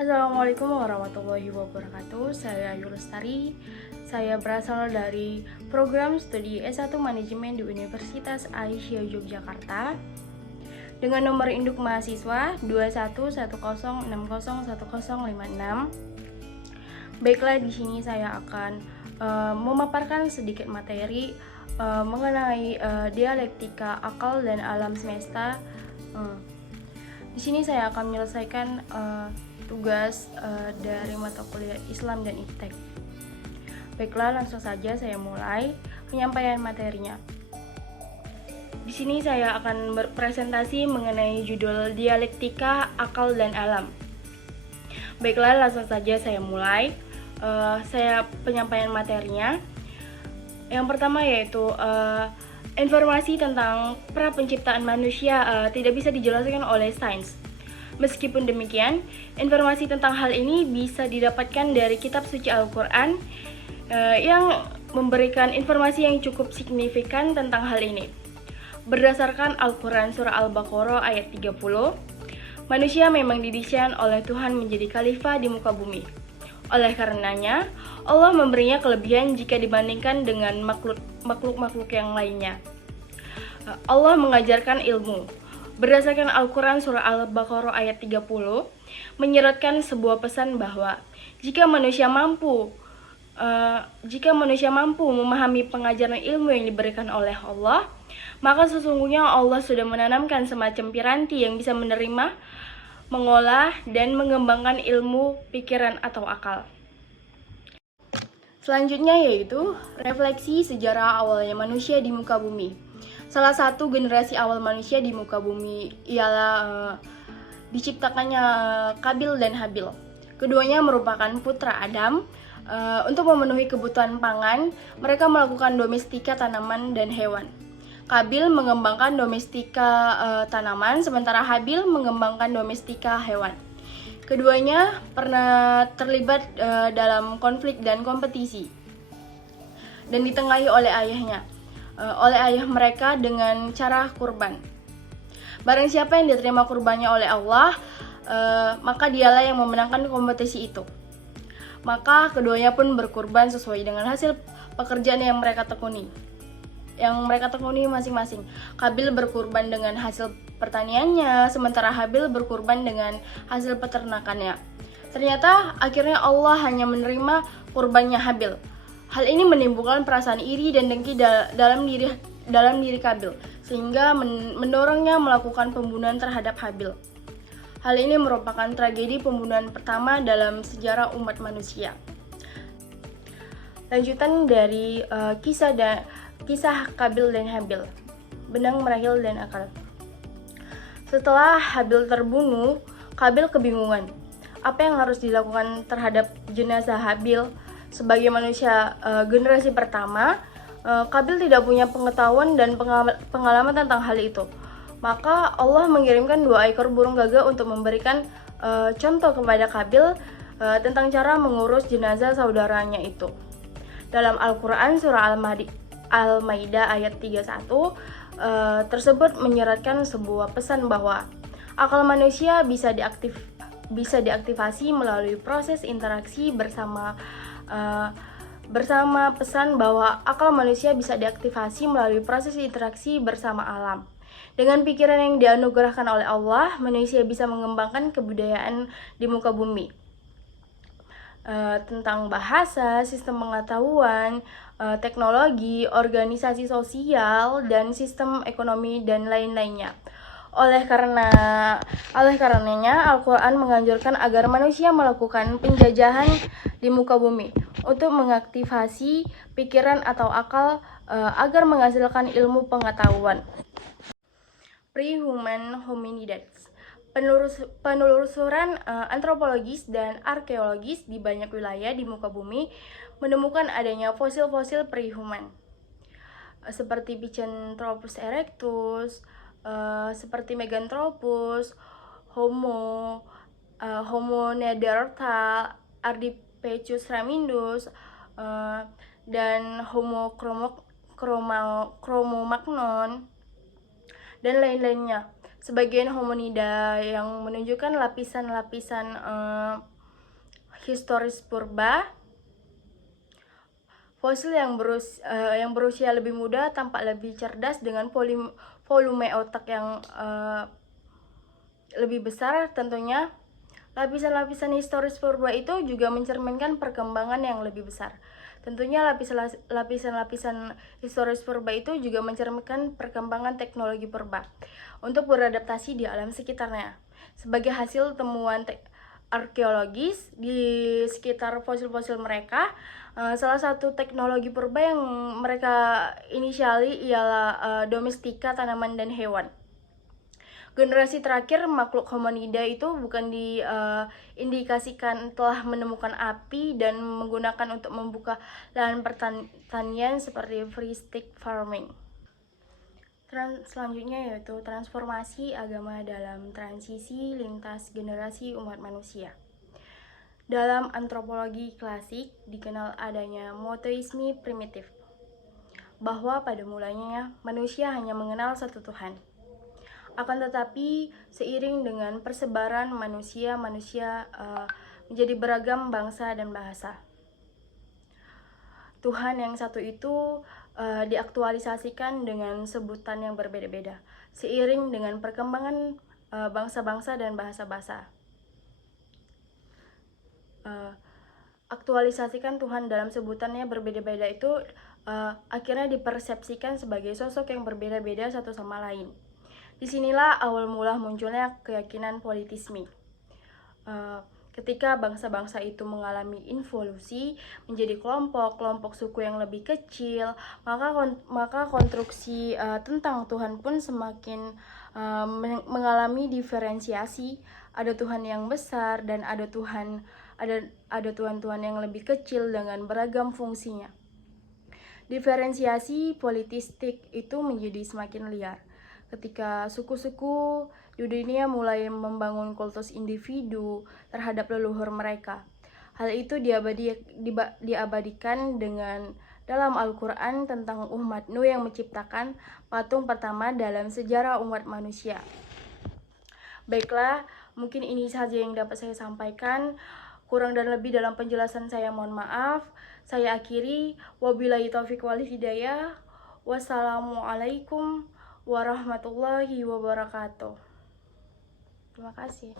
Assalamualaikum warahmatullahi wabarakatuh. Saya Ayu Lestari. Saya berasal dari program studi S1 Manajemen di Universitas Aisyah Yogyakarta dengan nomor induk mahasiswa 2110601056. Baiklah, di sini saya akan memaparkan sedikit materi mengenai dialektika akal dan alam semesta. Di sini saya akan menyelesaikan tugas dari mata kuliah Islam dan Iptek. Baiklah, langsung saja saya mulai penyampaian materinya. Di sini saya akan berpresentasi mengenai judul dialektika akal dan alam. Baiklah, langsung saja saya mulai saya penyampaian materinya. Yang pertama yaitu informasi tentang pra penciptaan manusia tidak bisa dijelaskan oleh sains. Meskipun demikian, informasi tentang hal ini bisa didapatkan dari kitab suci Al-Quran yang memberikan informasi yang cukup signifikan tentang hal ini. Berdasarkan Al-Quran surah Al-Baqarah ayat 30, manusia memang didesain oleh Tuhan menjadi khalifah di muka bumi. Oleh karenanya, Allah memberinya kelebihan jika dibandingkan dengan makhluk-makhluk yang lainnya. Allah mengajarkan ilmu. Berdasarkan Al-Quran surah Al-Baqarah ayat 30, menyeratkan sebuah pesan bahwa jika manusia mampu memahami pengajaran ilmu yang diberikan oleh Allah, maka sesungguhnya Allah sudah menanamkan semacam piranti yang bisa menerima, mengolah, dan mengembangkan ilmu, pikiran, atau akal. Selanjutnya yaitu refleksi sejarah awalnya manusia di muka bumi. Salah satu generasi awal manusia di muka bumi ialah diciptakannya Qabil dan Habil. Keduanya merupakan putra Adam. Untuk memenuhi kebutuhan pangan, mereka melakukan domestika tanaman dan hewan. Qabil mengembangkan domestika tanaman, sementara Habil mengembangkan domestika hewan. Keduanya pernah terlibat dalam konflik dan kompetisi dan ditengahi oleh ayah mereka dengan cara kurban. Barang siapa yang diterima kurbannya oleh Allah, maka dialah yang memenangkan kompetisi itu. Maka keduanya pun berkurban sesuai dengan hasil pekerjaan yang mereka tekuni masing-masing. Qabil berkurban dengan hasil pertaniannya, sementara Habil berkurban dengan hasil peternakannya. Ternyata akhirnya Allah hanya menerima kurbannya Habil. Hal ini menimbulkan perasaan iri dan dengki dalam diri Qabil, sehingga mendorongnya melakukan pembunuhan terhadap Habil. Hal ini merupakan tragedi pembunuhan pertama dalam sejarah umat manusia. Lanjutan dari kisah Qabil dan Habil, benang merahil dan akal. Setelah Habil terbunuh, Qabil kebingungan. Apa yang harus dilakukan terhadap jenazah Habil? Sebagai manusia generasi pertama, Qabil tidak punya pengetahuan dan pengalaman tentang hal itu. Maka Allah mengirimkan 2 ekor burung gagak untuk memberikan contoh kepada Qabil tentang cara mengurus jenazah saudaranya itu. Dalam Al-Quran surah Al-Maidah ayat 31 tersebut menyeratkan sebuah pesan bahwa akal manusia bisa diaktifasi melalui proses interaksi bersama pesan bahwa akal manusia bisa diaktifasi melalui proses interaksi bersama alam. Dengan pikiran yang dianugerahkan oleh Allah, manusia bisa mengembangkan kebudayaan di muka bumi. Tentang bahasa, sistem pengetahuan, teknologi, organisasi sosial, dan sistem ekonomi dan lain-lainnya. Oleh karenanya Al-Quran menganjurkan agar manusia melakukan penjajahan di muka bumi untuk mengaktifasi pikiran atau akal agar menghasilkan ilmu pengetahuan. Pre-human hominids. Penelusuran antropologis dan arkeologis di banyak wilayah di muka bumi menemukan adanya fosil-fosil pre-human seperti Pithecanthropus erectus, seperti Meganthropus, Homo neanderthal, Ardipithecus ramindus, dan Homo cro-magnon dan lain-lainnya. sebagian hominida yang menunjukkan lapisan-lapisan historis purba. Fosil yang berusia lebih muda tampak lebih cerdas dengan volume otak yang lebih besar tentunya. Lapisan-lapisan historis purba itu juga mencerminkan perkembangan yang lebih besar. Tentunya lapisan-lapisan historis purba itu juga mencerminkan perkembangan teknologi purba untuk beradaptasi di alam sekitarnya. Sebagai hasil temuan arkeologis di sekitar fosil-fosil mereka, salah satu teknologi purba yang mereka inisiali ialah domestika tanaman dan hewan. Generasi terakhir makhluk hominida itu bukan diindikasikan telah menemukan api dan menggunakan untuk membuka lahan pertanian seperti free-stick farming. Selanjutnya yaitu transformasi agama dalam transisi lintas generasi umat manusia. Dalam antropologi klasik dikenal adanya monoteisme primitif, bahwa pada mulanya manusia hanya mengenal satu Tuhan. Akan tetapi seiring dengan persebaran manusia menjadi beragam bangsa dan bahasa, Tuhan yang satu itu diaktualisasikan dengan sebutan yang berbeda-beda seiring dengan perkembangan bangsa-bangsa dan bahasa-bahasa. Aktualisasikan Tuhan dalam sebutannya berbeda-beda itu akhirnya dipersepsikan sebagai sosok yang berbeda-beda satu sama lain. Disinilah awal mula munculnya keyakinan politisme. Ketika bangsa-bangsa itu mengalami involusi menjadi kelompok suku yang lebih kecil, maka konstruksi tentang Tuhan pun semakin mengalami diferensiasi. Ada Tuhan yang besar dan ada Tuhan-Tuhan yang lebih kecil dengan beragam fungsinya. Diferensiasi politistik itu menjadi semakin liar ketika suku-suku di dunia mulai membangun kultus individu terhadap leluhur mereka. Hal itu diabadikan dengan dalam Al-Quran tentang umat Nuh yang menciptakan patung pertama dalam sejarah umat manusia. Baiklah, mungkin ini saja yang dapat saya sampaikan. Kurang dan lebih dalam penjelasan saya mohon maaf. Saya akhiri, wabillahi taufiq wal hidayah. Wassalamualaikum warahmatullahi wabarakatuh. Terima kasih.